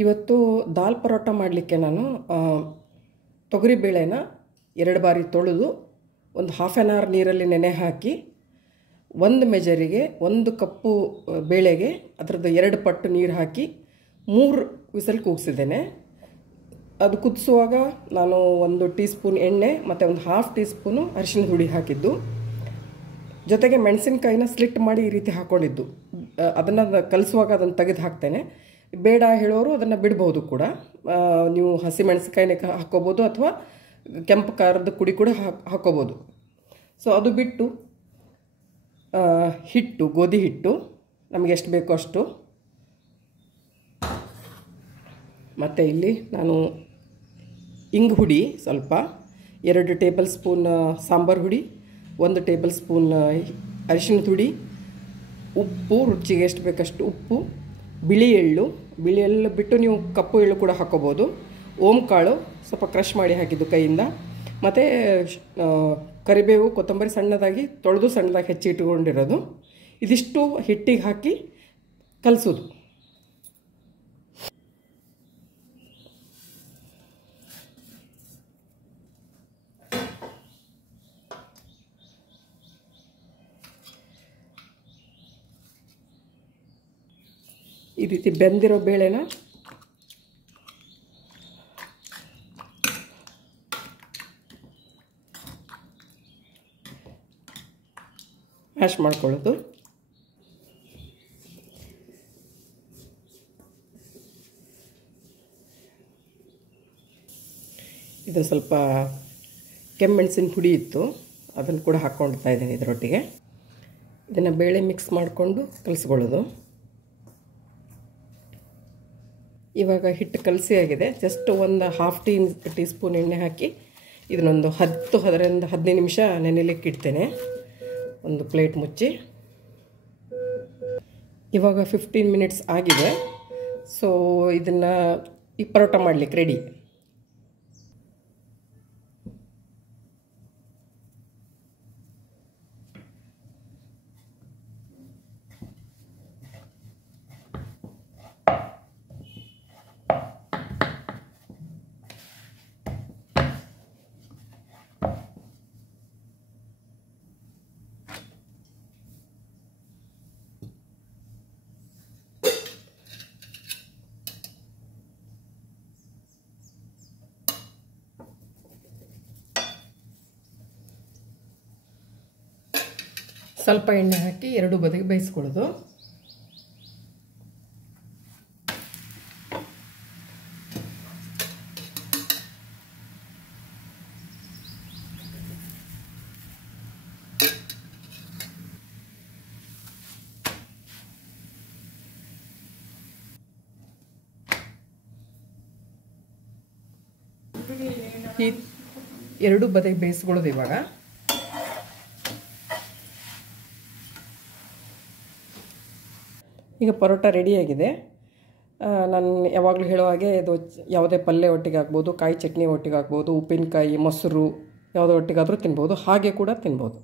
ಇವತ್ತು ದಾಲ್ ಪರೋಟ ಮಾಡಲಿಕ್ಕೆ ನಾನು ತೊಗರಿಬೇಳೆನ 2 ಬಾರಿ ತೊಳೆದು ಒಂದು ಹಾಫ್ ಆನ್ ಅವರ್ ನೀರಲ್ಲಿ ನೆನೆ ಹಾಕಿ ಒಂದು ಮೆಜರಿಗೆ 1 ಕಪ್ಪು ಬೇಳೆಗೆ ಅದರದ್ದು 2 ಪಟ್ಟು ನೀರು ಹಾಕಿ 3 ವಿಸಲ್ ಕೂಗಿಸಿದ್ದೇನೆ. ಅದು ಕುದಿಸುವಾಗ ನಾನು 1 ಟೀ ಸ್ಪೂನ್ ಎಣ್ಣೆ ಮತ್ತು ಒಂದು ಹಾಫ್ ಟೀ ಸ್ಪೂನು ಅರಿಶಿಣದ ಹುಡಿ ಹಾಕಿದ್ದು, ಜೊತೆಗೆ ಮೆಣಸಿನಕಾಯಿನ ಸ್ಲಿಟ್ ಮಾಡಿ ಈ ರೀತಿ ಹಾಕ್ಕೊಂಡಿದ್ದು. ಅದನ್ನು ಕಲಿಸುವಾಗ ಅದನ್ನು ತೆಗೆದು ಹಾಕ್ತೇನೆ. ಬೇಡ ಹೇಳೋರು ಅದನ್ನು ಬಿಡ್ಬೋದು ಕೂಡ. ನೀವು ಹಸಿ ಮೆಣಸಿನಕಾಯಿನ ಹಾಕ್ಕೋಬೋದು ಅಥವಾ ಕೆಂಪು ಖಾರದ ಪುಡಿ ಕೂಡ ಹಾಕ್ಕೋಬೋದು. ಸೊ ಅದು ಬಿಟ್ಟು ಹಿಟ್ಟು, ಗೋಧಿ ಹಿಟ್ಟು ನಮಗೆ ಎಷ್ಟು ಬೇಕೋ ಅಷ್ಟು, ಮತ್ತು ಇಲ್ಲಿ ನಾನು ಇಂಗು ಹುಡಿ ಸ್ವಲ್ಪ, 2 ಟೇಬಲ್ ಸ್ಪೂನ್ ಸಾಂಬಾರು ಹುಡಿ, 1 ಟೇಬಲ್ ಸ್ಪೂನ್ ಅರಿಶಿಣದ ಹುಡಿ, ಉಪ್ಪು ರುಚಿಗೆ ಎಷ್ಟು ಬೇಕಷ್ಟು ಉಪ್ಪು, ಬಿಳಿ ಎಳ್ಳು ಬಿಟ್ಟು ನೀವು ಕಪ್ಪು ಎಳ್ಳು ಕೂಡ ಹಾಕ್ಕೋಬೋದು, ಓಂ ಕಾಳು ಸ್ವಲ್ಪ ಕ್ರಷ್ ಮಾಡಿ ಹಾಕಿದ್ದು ಕೈಯಿಂದ, ಮತ್ತು ಕರಿಬೇವು, ಕೊತ್ತಂಬರಿ ಸಣ್ಣದಾಗಿ ತೊಳೆದು ಸಣ್ಣದಾಗಿ ಹೆಚ್ಚಿ ಇಟ್ಕೊಂಡಿರೋದು. ಇದಿಷ್ಟು ಹಿಟ್ಟಿಗೆ ಹಾಕಿ ಕಲಸೋದು. ಈ ರೀತಿ ಬೆಂದಿರೋ ಬೇಳೆನ ಮ್ಯಾಶ್ ಮಾಡ್ಕೊಳ್ಳೋದು. ಇದು ಸ್ವಲ್ಪ ಕೆಮ್ಮೆಣಸಿನ ಪುಡಿ ಇತ್ತು, ಅದನ್ನು ಕೂಡ ಹಾಕ್ಕೊಳ್ತಾ ಇದ್ದೀನಿ ಇದರೊಟ್ಟಿಗೆ. ಇದನ್ನು ಬೇಳೆ ಮಿಕ್ಸ್ ಮಾಡಿಕೊಂಡು ಕಲಿಸ್ಕೊಳ್ಳೋದು. ಇವಾಗ ಹಿಟ್ಟು ಕಲಸಿ ಆಗಿದೆ. ಜಸ್ಟ್ ಒಂದು ಹಾಫ್ ಟೀ ಸ್ಪೂನ್ ಎಣ್ಣೆ ಹಾಕಿ ಇದನ್ನೊಂದು 10-15 ನಿಮಿಷ ನೆನೆಲಿಕ್ಕೆ ಇಡ್ತೇನೆ, ಒಂದು ಪ್ಲೇಟ್ ಮುಚ್ಚಿ. ಇವಾಗ 15 ಮಿನಿಟ್ಸ್ ಆಗಿದೆ. ಸೊ ಇದನ್ನು ಈ ಪರೋಟ ಮಾಡಲಿಕ್ಕೆ ರೆಡಿ. ಸ್ವಲ್ಪ ಎಣ್ಣೆ ಹಾಕಿ 2 ಬದಿಗೆ ಬೇಯಿಸ್ಕೊಳ್ಳೋದು. ಈ 2 ಬದಿಗೆ ಬೇಯಿಸ್ಕೊಳ್ಳೋದು. ಇವಾಗ ಪರೋಟ ರೆಡಿಯಾಗಿದೆ. ನಾನು ಯಾವಾಗಲೂ ಹೇಳೋ ಹಾಗೆ ಇದು ಯಾವುದೇ ಪಲ್ಯ ಒಟ್ಟಿಗೆ ಆಗ್ಬೋದು, ಕಾಯಿ ಚಟ್ನಿ ಒಟ್ಟಿಗೆ ಆಗ್ಬೋದು, ಉಪ್ಪಿನಕಾಯಿ, ಮೊಸರು ಯಾವುದೋ ಒಟ್ಟಿಗಾದರೂ ತಿನ್ಬೋದು, ಹಾಗೆ ಕೂಡ ತಿನ್ಬೋದು.